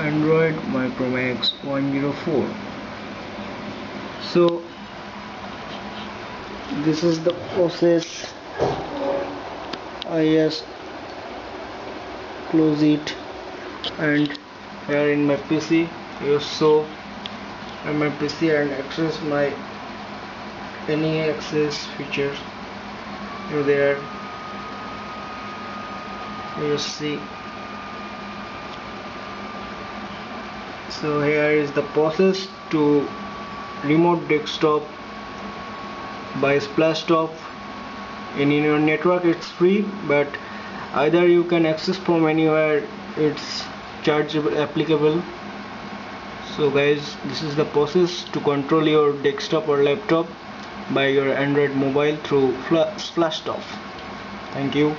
Android Micro Max 104. So this is the process. I just close it, and here in my PC you show on my PC and access my any access features. You there you see. So here is the process to remote desktop by Splashtop. In your network it's free, but either you can access from anywhere, it's chargeable applicable. So guys, this is the process to control your desktop or laptop by your Android mobile through Splashtop. Thank you.